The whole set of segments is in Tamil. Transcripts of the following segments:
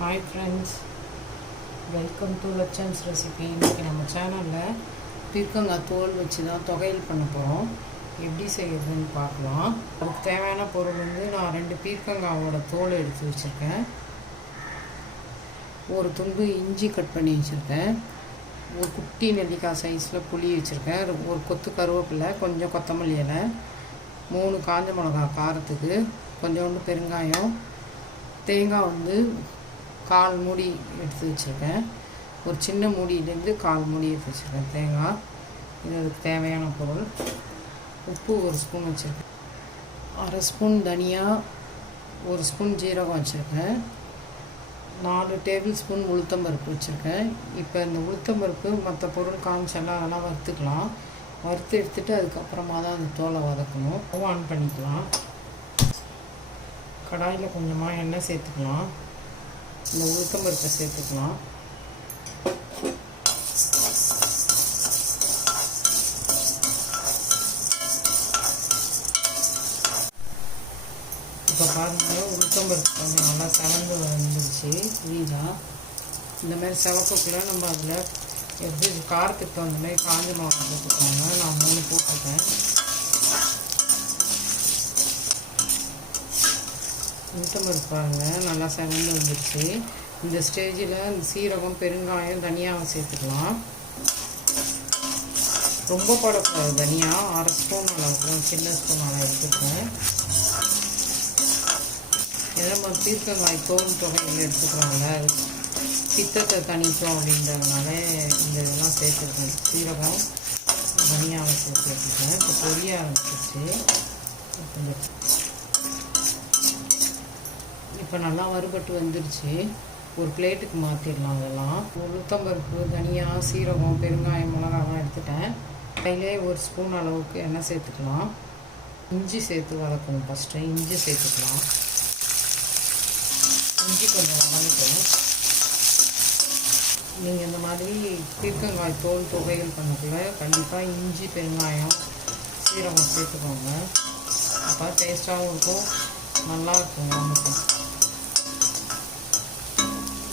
ஹாய் ஃப்ரெண்ட்ஸ், வெல்கம் டு லட்சம்ஸ் ரெசிபி. இன்றைக்கி நம்ம சேனலில் பீர்க்கங்காய் தோல் வச்சு தான் தொகையல் பண்ண போகிறோம். எப்படி செய்யறதுன்னு பார்க்கலாம். அதுக்கு தேவையான பொருள் நான் 2 பீர்க்கங்காயோட தோல் எடுத்து வச்சுருக்கேன். ஒரு துண்டு இஞ்சி கட் பண்ணி வச்சுருக்கேன். ஒரு குட்டி நெல்லிக்காய் சைஸில் புளி வச்சுருக்கேன். ஒரு கொத்து கருவேப்பிலை, கொஞ்சம் கொத்தமல்லி இலை, 3 காஞ்ச மிளகா காரத்துக்கு, கொஞ்சோண்டு பெருங்காயம், தேங்காய் 1/4 மூடி எடுத்து வச்சுருக்கேன். ஒரு சின்ன மூடியிலேருந்து 1/4 மூடி எடுத்து வச்சுருக்கேன் தேங்காய். இது அதுக்கு தேவையான பொருள். உப்பு 1 ஸ்பூன் வச்சுருக்கேன். 1/2 ஸ்பூன் தனியா, 1 ஸ்பூன் ஜீரகம் வச்சுருக்கேன். 4 டேபிள் ஸ்பூன் உளுத்தம்பருப்பு வச்சுருக்கேன். இப்போ இந்த உளுத்தம்பருப்பு மற்ற பொருள் காமிச்செல்லாம் அதெல்லாம் வறுத்துக்கலாம். வறுத்து எடுத்துகிட்டு அதுக்கப்புறமா தான் அந்த தோலை வதக்கணும். ஆன் பண்ணிக்கலாம். கடாயில் கொஞ்சமாக எண்ணெய் சேர்த்துக்கலாம். இந்த உளுத்தம்பருப்பை சேர்த்துக்கலாம். இப்போ பாருங்கள், உளுத்தம்பருப்பு கொஞ்சம் நல்லா செவந்து வந்துடுச்சு. புரியுதா? இந்த மாதிரி செவக்கக்குள்ளே நம்ம அதில் எப்படி காரத்துக்கு தகுந்த மாதிரி காஞ்ச மிளகா போட்டுக்கோங்க. நான் 3 போட்டிருக்கேன். உளுத்தம்பருப்பு பாருங்கள் நல்லா செவந்து வந்துடுச்சு. இந்த ஸ்டேஜில் இந்த சீரகம், பெருங்காயம், தனியாவை சேர்த்துக்கலாம். ரொம்ப போடக்கூடாது தனியா. 1/2 ஸ்பூன் அளவுக்கு, சின்ன ஸ்பூன் அளவு எடுத்துக்கிறேன். ஏன்னா நம்ம பீர்க்கங்காய் தோல் தொகையில் எடுத்துக்கிறோம்ல, பித்தத்தை தணிக்கும் அப்படின்றதுனால இந்த இதெல்லாம் சேர்த்துருக்கேன். சீரகம், தனியாவை சேர்த்து எடுத்துக்கிறேன். இப்போ பொரிய ஆரம்பிச்சிருச்சு. இப்போ நல்லா வறுபட்டு வந்துடுச்சு. ஒரு பிளேட்டுக்கு மாற்றிடலாம். அதெல்லாம் உளுத்தம்பருப்பு, தனியா, சீரகம், பெருங்காயம், மிளகாலாம் எடுத்துட்டேன். கையிலே 1 ஸ்பூன் அளவுக்கு எண்ணெய் சேர்த்துக்கலாம். இஞ்சி சேர்த்து வதக்கணும். ஃபஸ்ட்டு இஞ்சி சேர்த்துக்கலாம். இஞ்சி கொஞ்சம் வதங்கட்டும். நீங்கள் இந்த மாதிரி பீர்க்கங்காய் தோல் தொகைகள் பண்ணக்குள்ள கண்டிப்பாக இஞ்சி, பெருங்காயம், சீரகம் சேர்த்துக்கோங்க. அப்போ டேஸ்ட்டாகவும் இருக்கும், நல்லாயிருக்கும் நமக்கு.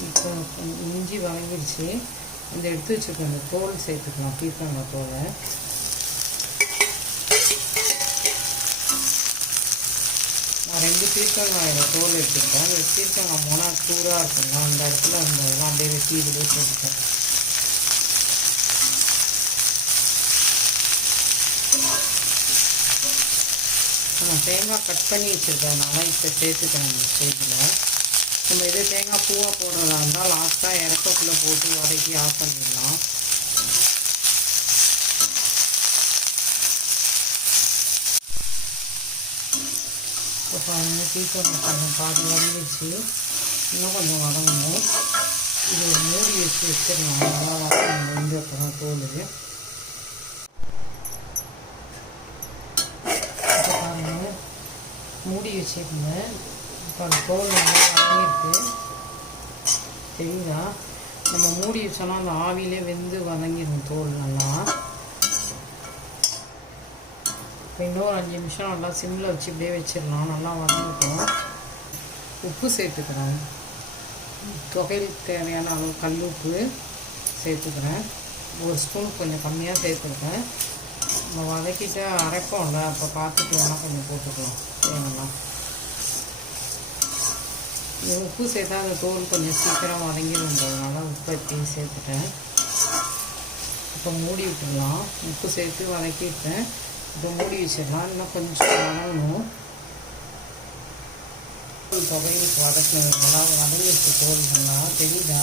இப்போ இஞ்சி வதங்கிடுச்சு. இந்த எடுத்து வச்சுருக்க இந்த தோல் சேர்த்துக்கலாம். பீர்க்கங்காய் தோலை நான் 2 பீர்க்கங்காயோட தோல் எடுத்துருக்கேன். அந்த பீர்க்கங்காய் போனால் சூடாக இருக்குங்க. அந்த இடத்துல இதெல்லாம் அப்படியே வெட்டி இதிலே சேர்த்துட்டேன். நான் தேங்காய் கட் பண்ணி வச்சுருக்கேன். இப்போ சேர்த்துக்கிறேன். இந்த ஸ்டேஜில் நம்ம இதே தேங்காய் பூவாக போடுறதா இருந்தால் லாஸ்ட்டாக இறக்கக்குள்ளே போட்டு வதக்கி ஆஃப் பண்ணிடலாம். இப்போ பாருங்கள், பீர்க்கங்காய் கொஞ்சம் பாதி வதங்கிடுச்சு. இன்னும் கொஞ்சம் வதங்கணும். இது மூடி வச்சிடலாம். நல்லா வதங்கணும். வெந்து அப்புறம் தோல். இப்போ பாருங்கள், மூடி வச்சுருந்தேன். இப்போ அந்த தோல் நல்லா வதங்கிருக்கு. தெரியுதா? நம்ம மூடி வச்சோன்னா அந்த ஆவிலே வெந்து வதங்கிடும் தோல் நல்லா. இப்போ இன்னொரு 5 நிமிஷம் நல்லா சிம்மில் வச்சு இப்படியே வச்சிடலாம். நல்லா வதங்கிட்டோம். உப்பு சேர்த்துக்கிறேன். தொகைக்கு தேவையான அளவு கல் உப்பு சேர்த்துக்கிறேன். 1 ஸ்பூன் கொஞ்சம் கம்மியாக சேர்த்துருக்கேன். நம்ம வதக்கிட்டு அரைப்போம்ல, அப்போ பார்த்துட்டு வேணால் கொஞ்சம் போட்டுக்கலாம். வேணும்னா உப்பு சேர்த்தா அந்த தோல் கொஞ்சம் சீக்கிரம் வதங்கிடுன்றதுனால உப்பு எப்படியும் சேர்த்துட்டேன். இப்போ மூடி விட்டுடலாம். உப்பு சேர்த்து வதக்கிட்டேன். இப்போ மூடி வச்சிடலாம். இன்னும் கொஞ்சம் வதங்கணும். தொகைக்கு வதக்கணும். நல்லா வதங்கிடுச்சு தோல் நல்லா. தெரியுதா?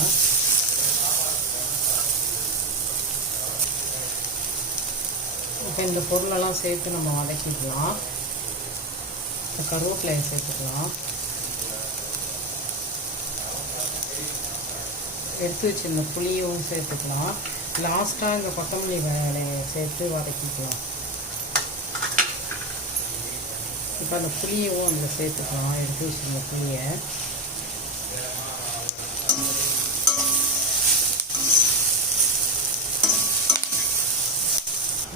இப்போ இந்த பொருளெல்லாம் சேர்த்து நம்ம வதக்கிக்கலாம். இப்போ கருவேப்பிலையை சேர்த்துக்கலாம். எடுத்து வச்சுருந்த புளியும் சேர்த்துக்கலாம். லாஸ்ட்டாக இந்த கொத்தமல்லி வேலையை சேர்த்து வதக்கிக்கலாம். இப்போ அந்த புளியவும் அதில் சேர்த்துக்கலாம். எடுத்து வச்சுருந்த புளியை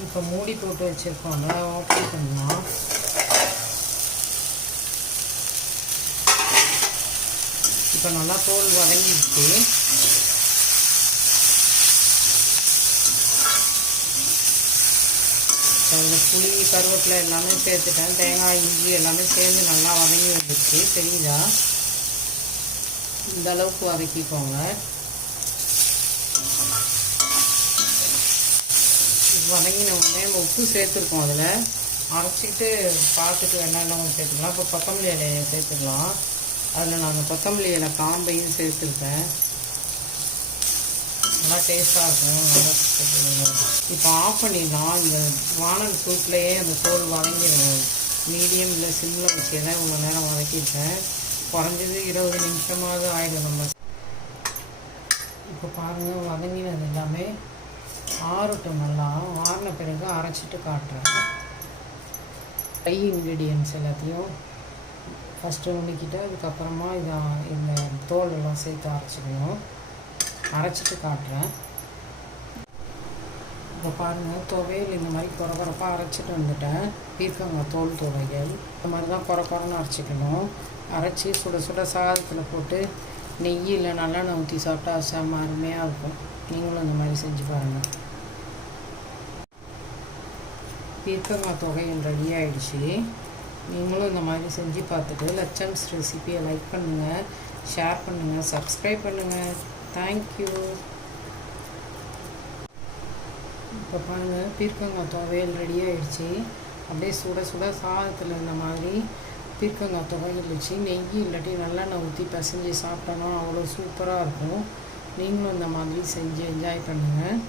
இப்போ மூடி போட்டு வச்சுருக்கோம்ல, ஓப்பன் பண்ணலாம். இப்போ நல்லா தோல் வதங்கிடுச்சு. அதில் புளி கருவேப்பிலை எல்லாமே சேர்த்துட்டேன். தேங்காய் இஞ்சி எல்லாமே சேர்ந்து நல்லா வதங்கி வந்துடுச்சு. தெரியுதா? இந்த அளவுக்கு வதக்கிக்கோங்க. வதங்கின உடனே உப்பு சேர்த்துருக்கோம். அதில் அரைச்சிக்கிட்டு பார்த்துட்டு வேணாலும் சேர்த்துக்கலாம். இப்போ கொத்தமல்லி இலையை சேர்த்துக்கலாம். அதில் நான் கொத்தமல்லி இலை காம்பையும் சேர்த்துருக்கேன். நல்லா டேஸ்ட்டாக இருக்கும். நல்லா சேர்த்துக்கணும். இப்போ ஆஃப் பண்ணிடலாம். இந்த வானல் சூட்லேயே அந்த தோல் வதங்கிடணும். மீடியம் இல்லை சிம்மில் வச்சு தான் இவ்வளோ நேரம் வதக்கிட்டேன். குறைஞ்சது 20 நிமிஷமாவது ஆகிடும். நம்ம இப்போ பாருங்கள், வதங்கினது எல்லாமே ஆறட்டும். நல்லா ஆறின பிறகு அரைச்சிட்டு காட்டுறேன். ட்ரை இன்க்ரீடியன்ட்ஸ் எல்லாத்தையும் ஃபஸ்ட்டு நுணுக்கிட்டு அதுக்கப்புறமா இந்த தோல் எல்லாம் சேர்த்து அரைச்சிக்கணும். அரைச்சிட்டு காட்டுறேன். இப்போ பாருங்கள், துவையல் இந்த மாதிரி குறப்பாக அரைச்சிட்டு வந்துட்டேன். பீர்க்கங்காய் தோல் துவையல் இந்த மாதிரி தான் குறன்னு அரைச்சிக்கணும். அரைச்சி சுட சுட சாதத்தில் போட்டு நெய்யில் நல்லெண்ணெய் ஊற்றி சாப்பிட்டா செம்ம அருமையாக இருக்கும். நீங்களும் இந்த மாதிரி செஞ்சு பாருங்கள். பீர்க்கங்காய் துவையல் ரெடி ஆகிடுச்சு. நீங்களும் இந்த மாதிரி செஞ்சு பார்த்துட்டு லட்சம்ஸ் ரெசிபியை லைக் பண்ணுங்கள், ஷேர் பண்ணுங்கள், சப்ஸ்கிரைப் பண்ணுங்கள். தேங்க்யூ. இப்போ பாருங்கள், பீர்க்கங்காய் துவையல் ரெடி ஆகிடுச்சு. அப்படியே சுட சுட சாதத்தில் இந்த மாதிரி பீர்க்கங்காய் துவையல் வச்சு நெய் இல்லாட்டி நல்லெண்ணெய் ஊற்றி பிசைஞ்சு சாப்பிட்டோன்னா அவ்வளோ சூப்பராக இருக்கும். நீங்களும் இந்த மாதிரி செஞ்சு என்ஜாய் பண்ணுங்கள்.